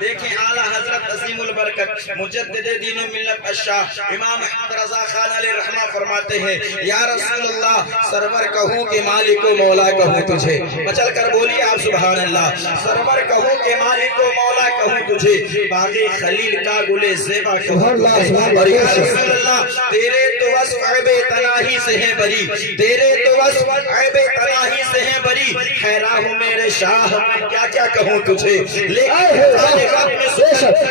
دیکھیں اعلیٰ حضرت عظیم البرکت مجدد دین و ملت الشاہ امام احمد رضا خان علیہ رحمہ فرماتے ہیں یا رسول اللہ سرور کہوں کہ مالک و مولا کہوں تجھے، مچل کر بولیے آپ سبحان اللہ، سرور کہوں کہ مالک و مولا کہوں تجھے، باغی خلیل کا گلے زیبا کہوں تجھے، اور یا رسول اللہ تیرے تو وصف عیب تناہی سے ہیں بری، تیرے تو وصف عیب تناہی سے ہیں بری، حیران ہوں میرے شاہ میں کیا کیا کہوں تجھے، لیکن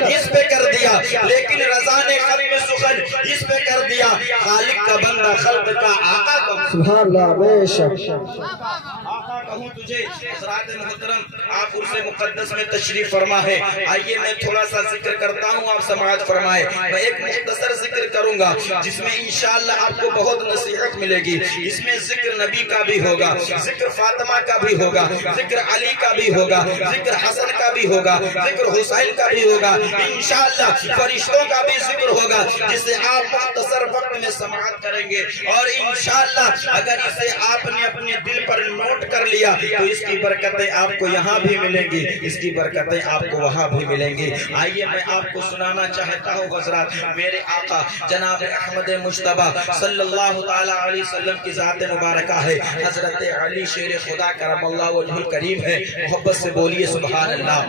اس پہ کر دیا، لیکن رضا نے ختم سخن اس پہ کر دیا، خالق کا بندہ خلق کا آقا کہوں، سبحان اللہ، بے شک آقا کہوں تجھے۔ حضرات محترم آپ عرص مقدس میں تشریف فرما ہے، آئیے میں تھوڑا سا ذکر کرتا ہوں، آپ سماعت فرمائے، میں ایک مختصر ذکر کروں گا جس میں انشاءاللہ آپ کو بہت نصیحت ملے گی، اس میں ذکر نبی کا بھی ہوگا، ذکر فاطمہ کا بھی ہوگا، ذکر علی کا بھی ہوگا، ذکر حسن کا بھی ہوگا، ذکر حسین کا بھی ہوگا، انشاءاللہ فرشتوں کا بھی ذکر ہوگا جسے آپ مختصر وقت میں سماعت کریں گے، اور انشاءاللہ اگر اسے آپ نے اپنے دل پر نوٹ کر لیا تو اس کی برکتیں آپ کو یہاں بھی ملیں گی، اس کی برکتیں آپ کو وہاں بھی ملیں گی۔ آئیے میں آپ کو سنانا چاہتا ہوں حضرات، میرے آقا جناب احمد مجتبیٰ صلی اللہ تعالی علیہ وسلم کی ذات مبارکہ ہے، حضرت علی شیر خدا کرم اللہ وجہ الکریم ہے، محبت سے بولیے سبحان اللہ۔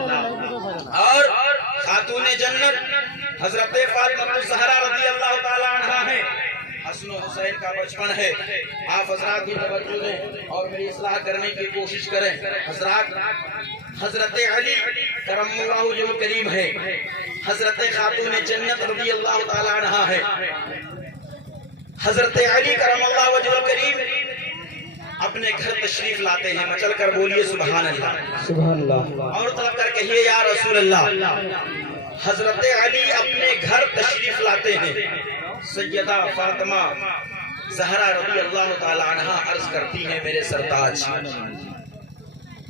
اور خاتون جنت حضرت فاطمہ الزہرا رضی اللہ تعالی عنہا ہے، حسن و حسین کا بچپن ہے، آپ حضرات بھی توجہ دیں اور میری اصلاح کرنے کی کوشش کریں۔ حضرات حضرت علی کرم اللہ وجہ الکریم ہے، حضرت خاتون جنت رضی اللہ تعالی عنہا ہے، حضرت علی کرم اللہ وجہ الکریم اپنے گھر تشریف لاتے ہیں، مچل کر بولیے سبحان اللہ، سبحان اللہ، اور طلب کر کہیے یا رسول اللہ۔ حضرت علی اپنے گھر تشریف لاتے ہیں، سیدہ فاطمہ زہرا رضی اللہ تعالی عنہا عرض کرتی ہیں میرے سرتاج،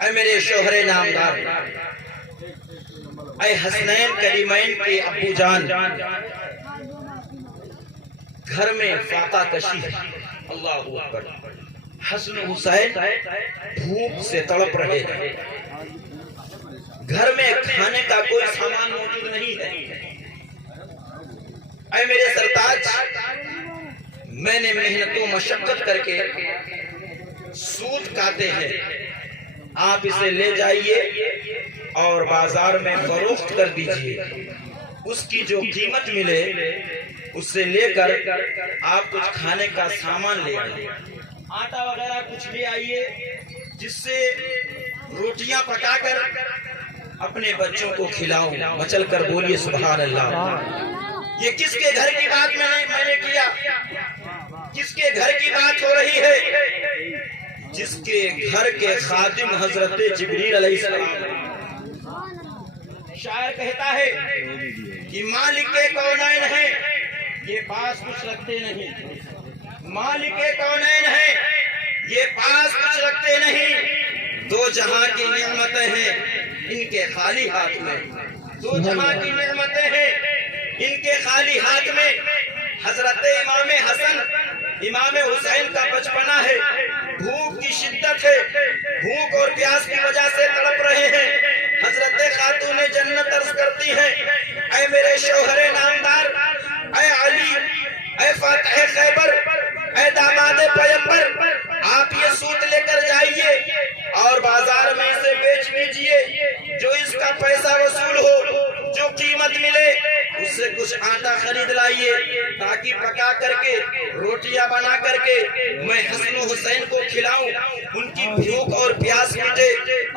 اے میرے شوہر نامدار، اے حسنین کریمین کے ابو جان، گھر میں فاقہ کشی ہے، اللہ اکبر، حسن حسین بھوک سے تڑپ رہے ہیں، گھر میں کھانے کا کوئی سامان موجود نہیں ہے، اے میرے سرتاج میں نے محنت و مشقت کر کے سود کاتے ہیں، آپ اسے لے جائیے اور بازار میں فروخت کر دیجئے، اس کی جو قیمت ملے اس سے لے کر آپ کچھ کھانے کا سامان لے آئیے، آٹا وغیرہ کچھ لے آئیے جس سے روٹیاں پکا کر اپنے بچوں کو کھلاؤں، مچل کر بولیے سبحان اللہ۔ یہ کس کے گھر کی بات میں نے کیا، کس کے گھر کی بات ہو رہی ہے؟ جس کے گھر کے خادم حضرت جبریل علیہ السلام۔ شاعر کہتا ہے کہ مالک کونین ہے یہ پاس کچھ رکھتے نہیں، مالک کونین ہے یہ پاس کچھ رکھتے نہیں، دو جہاں کی نعمتیں ہیں ان کے خالی ہاتھ میں، دو جہاں کی نعمتیں ہیں ان کے خالی ہاتھ میں۔ حضرت امام حسن امام حسین کا بچپنا ہے، بھوک کی شدت ہے، بھوک اور پیاس کی وجہ سے تڑپ رہے ہیں، حضرت خاتون جنت عرض کرتی ہیں اے میرے شوہر نامدار، اے علی، اے فاتح خیبر، اے داماد پیغمبر، آپ یہ سوت لے کر جائیے اور بازار میں اسے بیچ دیجئے، جو اس کا پیسہ وصول ہو، جو قیمت ملے اس سے کچھ آٹا خرید لائیے تاکہ پکا کر کے روٹیاں بنا کر کے میں حسن و حسین کو کھلاؤں، ان کی بھوک اور پیاس مٹے۔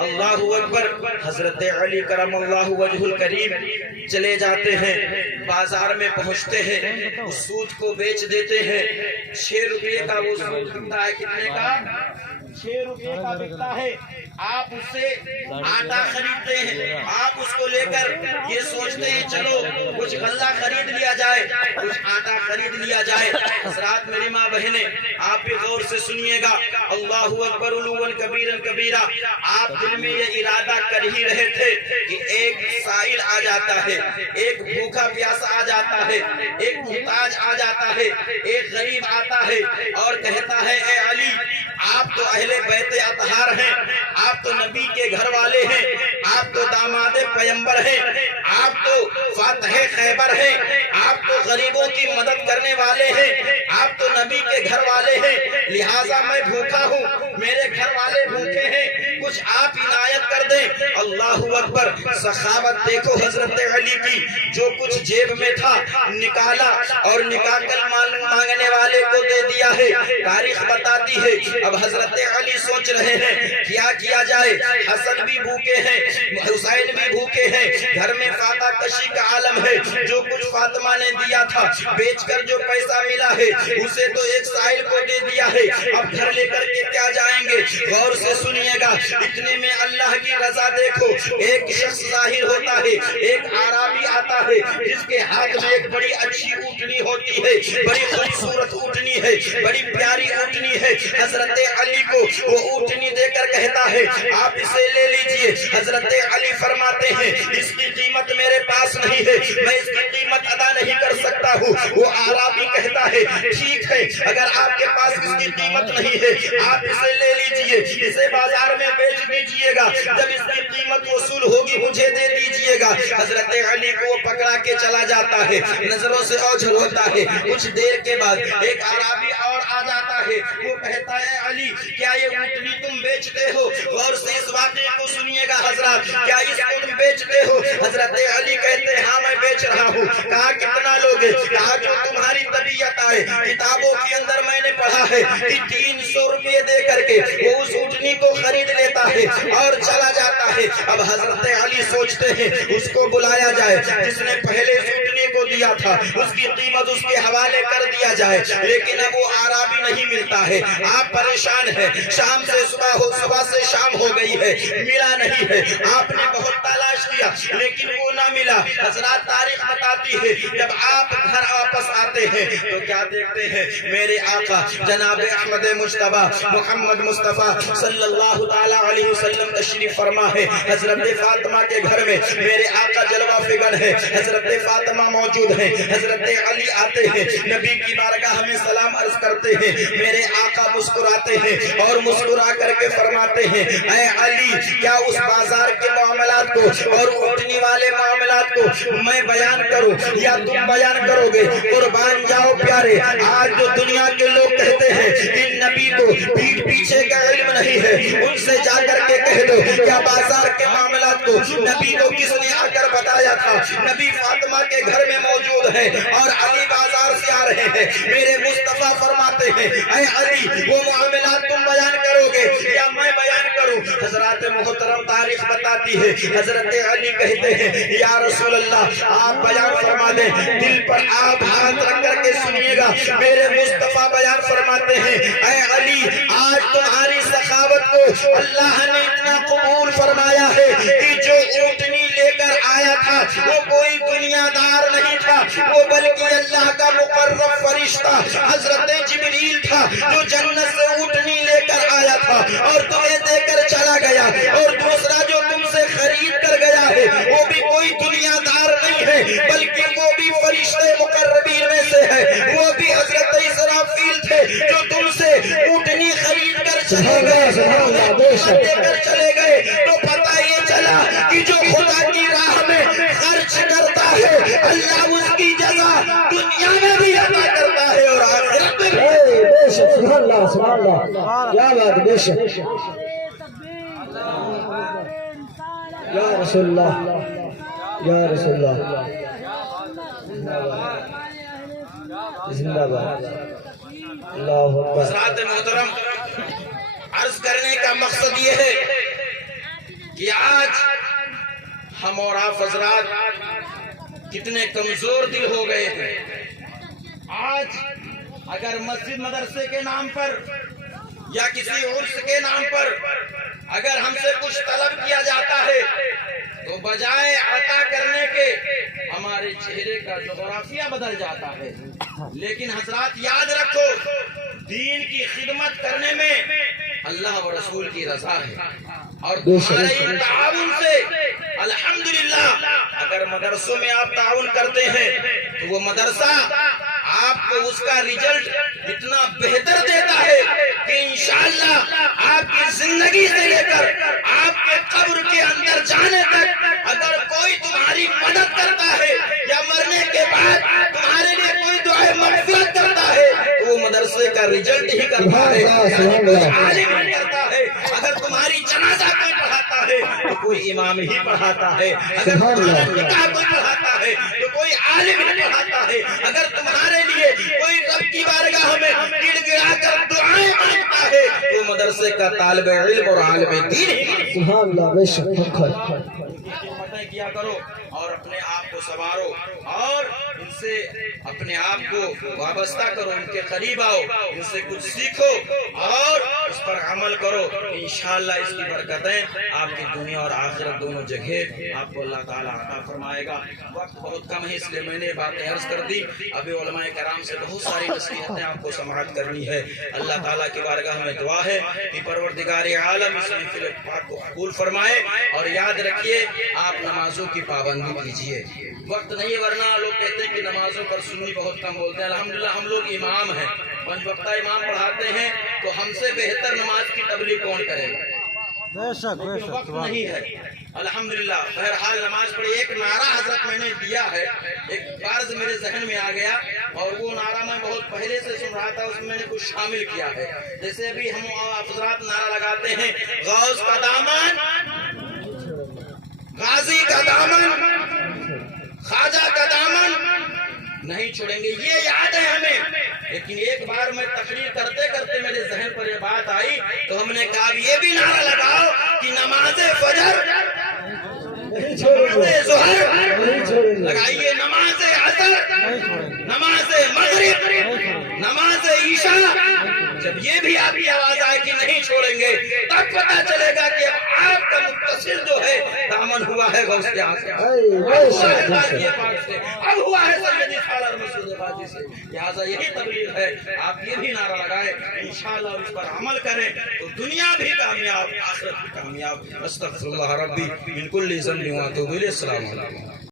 اللہ اکبر۔ حضرت علی کرم اللہ وجہ الکریم چلے جاتے ہیں، بازار میں پہنچتے ہیں، اس سود کو بیچ دیتے ہیں، 6 روپے کا وہ سود بکتا ہے، کتنے کا؟ 6 روپے کا بکتا ہے۔ آپ اس سے آٹا خریدتے ہیں، آپ اس کو لے کر یہ سوچتے ہیں چلو کچھ غلہ خرید لیا جائے، کچھ آٹا خرید لیا جائے۔ حضرات میری ماں بہنیں آپ بھی غور سے سنیے گا، اللہ اکبر علوا کبیرا کبیرا، آپ دل میں یہ ارادہ کر ہی رہے تھے کہ ایک سائل آ جاتا ہے، ایک بھوکا پیاسا آ جاتا ہے، ایک محتاج آ جاتا ہے، ایک غریب آتا ہے اور کہتا ہے اے علی آپ تو اہل بیت اطہار ہیں، آپ تو نبی کے گھر والے ہیں، آپ تو داماد پیمبر ہیں، آپ تو فاتح خیبر ہیں، آپ تو غریبوں کی مدد کرنے والے ہیں، آپ تو نبی کے گھر والے ہیں، لہٰذا میں بھوکا ہوں، میرے گھر والے بھوکے ہیں، کچھ آپ عنایت کر دیں۔ اللہ اکبر، سخاوت دیکھو حضرت علی کی، جو کچھ جیب میں تھا نکالا اور نکال کر مانگنے والے کو دے دیا ہے۔ تاریخ بتاتی ہے اب حضرت علی سوچ رہے ہیں کیا کیا جائے، حسن بھی بھوکے ہیں، حسین بھی بھوکے ہیں، گھر میں فاقہ کشی کا عالم ہے، جو کچھ فاطمہ نے دیا تھا بیچ کر جو پیسہ ملا ہے اسے تو ایک سائل کو دے دیا ہے، اب گھر لے کر کے کیا جائیں گے؟ غور سے سنیے گا، اتنے میں اللہ کی رضا دیکھو، ایک شخص ظاہر ہوتا ہے، ایک عربی آتا ہے جس کے ہاتھ میں ایک بڑی اچھی اونٹنی ہوتی ہے، بڑی خوبصورت اونٹنی ہے، بڑی پیاری اونٹنی ہے۔ حضرت علی کو وہ اونٹنی دے کر کہتا ہے آپ اسے لے لیجئے۔ حضرت علی فرماتے ہیں اس کی قیمت میرے پاس نہیں ہے، میں اس کی قیمت ادا نہیں کر سکتا ہوں۔ وہ عربی کہتا ہے ٹھیک ہے، اگر آپ کے پاس اس کی قیمت نہیں ہے آپ اسے لے لیجئے، اسے بازار میں بیچ دیجئے گا، جب اس کی قیمت وصول ہوگی مجھے دے دیجئے گا۔ حضرت علی کو وہ پکڑا کے چلا جاتا ہے، نظروں سے اوجھل ہوتا ہے۔ کچھ دیر کے بعد ایک عربی اور آ جاتا ہے، وہ کہتا ہے علی کیا یہ اونٹنی تم بیچتے ہو؟ غور سے اس واقعے کو سنیے گا حضرات، کیا اس کو تم بیچتے ہو؟ حضرت علی کہتے ہیں ہاں میں بیچ رہا ہوں۔ کہا کتنا لوگے؟ کہا جو تمہاری طبیعت آئے۔ کتابوں کے اندر میں نے پڑھا ہے کہ 300 روپے دے کر کے وہ اس اونٹنی کو خرید لیتا ہے اور چلا جاتا ہے۔ اب حضرت علی سوچتے ہیں اس کو بلایا جائے، جس نے پہلے اس اونٹنی کو دیا تھا اس کی قیمت اس کے حوالے کر دیا جائے، لیکن اب وہ عربی نہیں ملتا ہے۔ آپ پریشان ہیں، شام سے صبح سے شام ہو گئی ہے، ملا نہیں ہے، آپ نے بہت تلاش کیا لیکن وہ نہ ملا۔ حضرات تاریخ بتاتی ہے جب آپ گھر واپس آتے ہیں تو کیا دیکھتے ہیں؟ میرے آقا جناب احمد مجتبیٰ محمد مصطفیٰ صلی اللہ تعالی علیہ وسلم تشریف فرما ہے۔ حضرت فاطمہ کے گھر میں میرے آقا جلوہ فگر ہے، حضرت فاطمہ موجود ہیں، حضرت علی آتے ہیں، نبی کی بارگاہ میں سلام عرض کرتے ہیں، میرے آقا مسکراتے ہیں اور مسکرا کر کے فرماتے ہیں اے علی کیا اس بازار کے معاملات کو اور اونٹنی والے معاملات کو میں بیان کروں یا تم بیان کرو گے؟ قربان جاؤ پیارے، آج جو دنیا کے لوگ کہتے ہیں کہ نبی کو پیٹھ پیچھے کا علم نہیں ہے، ان سے جا کر کے کہہ دو کیا بازار کے معاملات کو نبی کو کس نے آ کر بتایا تھا؟ نبی فاطمہ کے گھر میں موجود ہے اور علی بازار سے آ رہے ہیں۔ میرے مصطفیٰ فرماتے ہیں اے علی وہ معاملات تم بیان کرو گے یا میں بیان کروں؟ حضرات محترم تاریخ بتاتی ہے حضرت علی کہتے ہیں یا رسول اللہ آپ بیان فرما دیں، دل پر آپ ہاتھ رکھ کر کے سنیے گا۔ میرے مصطفیٰ بیان فرماتے ہیں اے علی آج تمہاری سخاوت کو اللہ نے اتنا قبول فرمایا ہے کہ جو اونٹنی لے کر آیا تھا وہ کوئی دنیا دار نہیں تھا، وہ بلکہ اللہ کا مقرب فرشتہ حضرت جبریل تھا جو جنت سے اونٹنی لے کر آیا تھا اور تمہیں دے کر چلا گیا، اور دوسرا جو تم سے خرید کر گیا ہے وہ بھی کوئی دنیا دار نہیں ہے بلکہ وہ بھی فرشتے مقربین میں سے ہے، وہ بھی حضرت اسرافیل تھے جو تم سے اونٹنی خرید کر چلے گئے، دے کر چلے گئے۔ تو پتہ یہ چلا کہ جو خدا کی راہ میں خرچ کرتا ہے اللہ اس کی جزا دنیا میں بھی عطا کرتا ہے اور آخرت میں بھی۔ بے شک سبحان اللہ سبحان اللہ، کیا بات، بے شک یا رسول اللہ یا رسول اللہ، زندہ باد اللہ اکبر۔ حضرات محترم عرض کرنے کا مقصد یہ ہے کہ آج ہم اور آپ حضرات کتنے کمزور دل ہو گئے ہیں۔ آج اگر مسجد مدرسے کے نام پر یا کسی عرس کے نام پر اگر ہم سے کچھ طلب کیا جاتا ہے تو بجائے عطا کرنے کے ہمارے چہرے کا جغرافیہ بدل جاتا ہے۔ لیکن حضرات یاد رکھو دین کی خدمت کرنے میں اللہ و رسول کی رضا ہے، اور تمہارے تعاون سے الحمدللہ اگر مدرسوں میں آپ تعاون کرتے ہیں تو وہ مدرسہ آپ کو اس کا رزلٹ اتنا بہتر دیتا ہے کہ انشاءاللہ آپ کی زندگی سے لے کر آپ کے قبر کے اندر جانے تک اگر کوئی تمہاری مدد کرتا ہے یا مرنے کے بعد تمہارے لیے کوئی دعائے مغفرت کرتا ہے تو وہ مدرسے کا رزلٹ ہی کرتا ہے، یعنی کوئی عالم ہی کرتا ہے۔ اگر تمہاری جنازہ کوئی پڑھاتا ہے تو کوئی امام ہی پڑھاتا ہے، اگر تمہارا نکاح کوئی پڑھاتا ہے تو کوئی عالم ہی پڑھاتا ہے، اگر تمہارے لیے کوئی رب کی بارگاہ میں گڑ گڑا کر دعائیں مانگتا ہے تو مدرسے کا طالب علم اور عالم دین ہی سبحان اللہ بے شک خدمتیں کیا کرو اور اپنے آپ کو سنوارو اور ان سے اپنے آپ کو وابستہ کرو، ان کے قریب آؤ، ان سے کچھ سیکھو اور اس پر عمل کرو۔ انشاءاللہ اس کی برکتیں آپ کی دنیا اور آخرت دونوں جگہ آپ کو اللہ تعالیٰ عطا فرمائے گا۔ وقت بہت کم ہے اس لیے میں نے باتیں عرض کر دی۔ ابھی علماء کرام سے بہت ساری نصیحتیں آپ کو سماعت کرنی ہے۔ اللہ تعالیٰ کی بارگاہ میں دعا ہے کہ پروردگار عالم اس محفل پاک کو قبول فرمائے، اور یاد رکھیے آپ نمازوں کی پابندی کیجیے۔ وقت نہیں ورنہ لوگ کہتے ہیں کہ نمازوں پر سنی بہت کم بولتے ہیں۔ الحمدللہ ہم لوگ امام ہیں، پنج وقتہ امام پڑھاتے ہیں، تو ہم سے بہتر نماز کی تبلیغ کون کرے گا؟ وقت نہیں ہے الحمدللہ۔ بہرحال نماز پڑھی۔ ایک نعرہ حضرت میں نے دیا ہے، ایک فرض میرے ذہن میں آ گیا اور وہ نعرہ میں بہت پہلے سے سن رہا تھا، اس میں نے کچھ شامل کیا ہے۔ جیسے ابھی ہم حضرات نعرہ لگاتے ہیں غوث کا دامن، غازی کا دامن، خواجہ کا دامن نہیں چھوڑیں گے، یہ یاد ہے ہمیں۔ لیکن ایک بار میں تقریر کرتے کرتے میرے ذہن پر یہ بات آئی تو ہم نے کہا یہ بھی نعرہ لگاؤ کہ نماز فجر، نماز ظہر لگائیے، نماز عصر، نماز مغرب، نماز عشاء۔ جب یہ بھی آپ کی آواز آئے کہ نہیں چھوڑیں گے تب پتہ چلے گا کہ اب آپ کا متصل جو ہے دامن ہوا ہے غوث کے ہاتھ سے، اب ہوا ہے سیدی سالار مسعود غازی سے۔ لہٰذا یہی تبلیغ ہے، آپ یہ بھی نعرہ لگائیں انشاءاللہ اور اس پر عمل کریں تو دنیا بھی کامیاب، آخرت بھی کامیاب۔ استغفر اللہ ربی من کل ذنب واتوب الیہ۔ السلام علیکم۔